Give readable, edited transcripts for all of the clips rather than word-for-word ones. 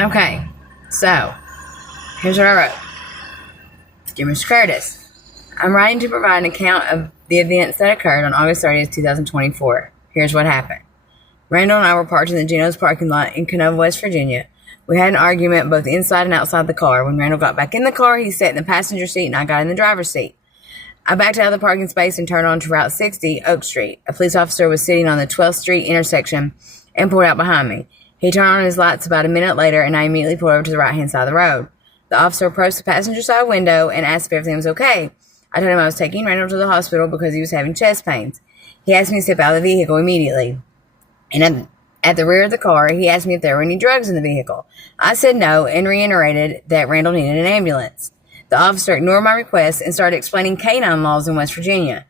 Okay, so here's what I wrote. Dear Mr. Curtis, I'm writing to provide an account of the events that occurred on August 30th, 2024. Here's what happened. Randall and I were parked in the Geno's parking lot in Canova, West Virginia. We had an argument both inside and outside the car. When Randall got back in the car, he sat in the passenger seat and I got in the driver's seat. I backed out of the parking space and turned onto Route 60, Oak Street. A police officer was sitting on the 12th Street intersection and pulled out behind me. He turned on his lights about a minute later, and I immediately pulled over to the right-hand side of the road. The officer approached the passenger side window and asked if everything was okay. I told him I was taking Randall to the hospital because he was having chest pains. He asked me to step out of the vehicle immediately. And at the rear of the car, he asked me if there were any drugs in the vehicle. I said no and reiterated that Randall needed an ambulance. The officer ignored my request and started explaining canine laws in West Virginia.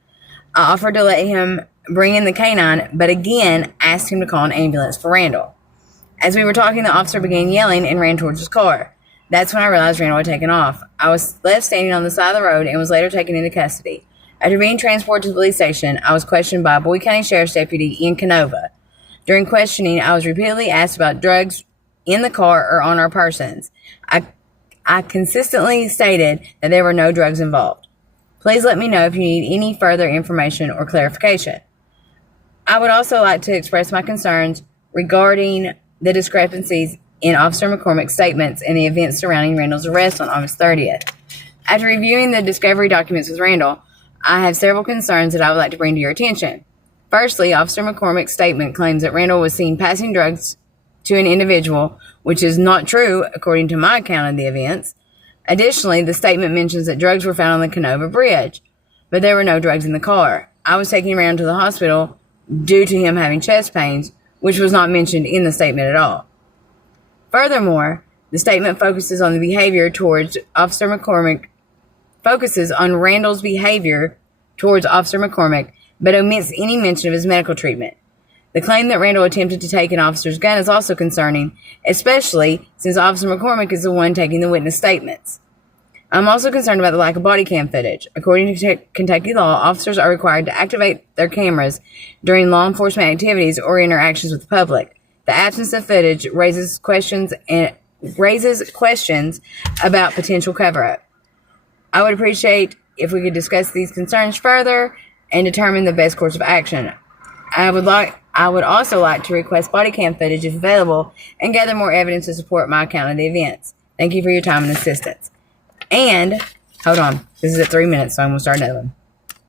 I offered to let him bring in the canine, but again asked him to call an ambulance for Randall. As we were talking, the officer began yelling and ran towards his car. That's when I realized Randall had taken off. I was left standing on the side of the road and was later taken into custody. After being transported to the police station, I was questioned by a Boyd County Sheriff's deputy in Canova. During questioning, I was repeatedly asked about drugs in the car or on our persons. I consistently stated that there were no drugs involved. Please let me know if you need any further information or clarification. I would also like to express my concerns regarding the discrepancies in Officer McCormick's statements and the events surrounding Randall's arrest on August 30th. After reviewing the discovery documents with Randall, I have several concerns that I would like to bring to your attention. Firstly, Officer McCormick's statement claims that Randall was seen passing drugs to an individual, which is not true according to my account of the events. Additionally, the statement mentions that drugs were found on the Canova Bridge, but there were no drugs in the car. I was taking Randall to the hospital due to him having chest pains, which was not mentioned in the statement at all. Furthermore, the statement focuses on the behavior towards Officer McCormick, focuses on Randall's behavior towards Officer McCormick, but omits any mention of his medical treatment. The claim that Randall attempted to take an officer's gun is also concerning, especially since Officer McCormick is the one taking the witness statements. I'm also concerned about the lack of body cam footage. According to Kentucky law, officers are required to activate their cameras during law enforcement activities or interactions with the public. The absence of footage raises questions about potential cover-up. I would appreciate if we could discuss these concerns further and determine the best course of action. I would also like to request body cam footage if available and gather more evidence to support my account of the events. Thank you for your time and assistance. And, hold on, this is at 3 minutes, so I'm going to start another one.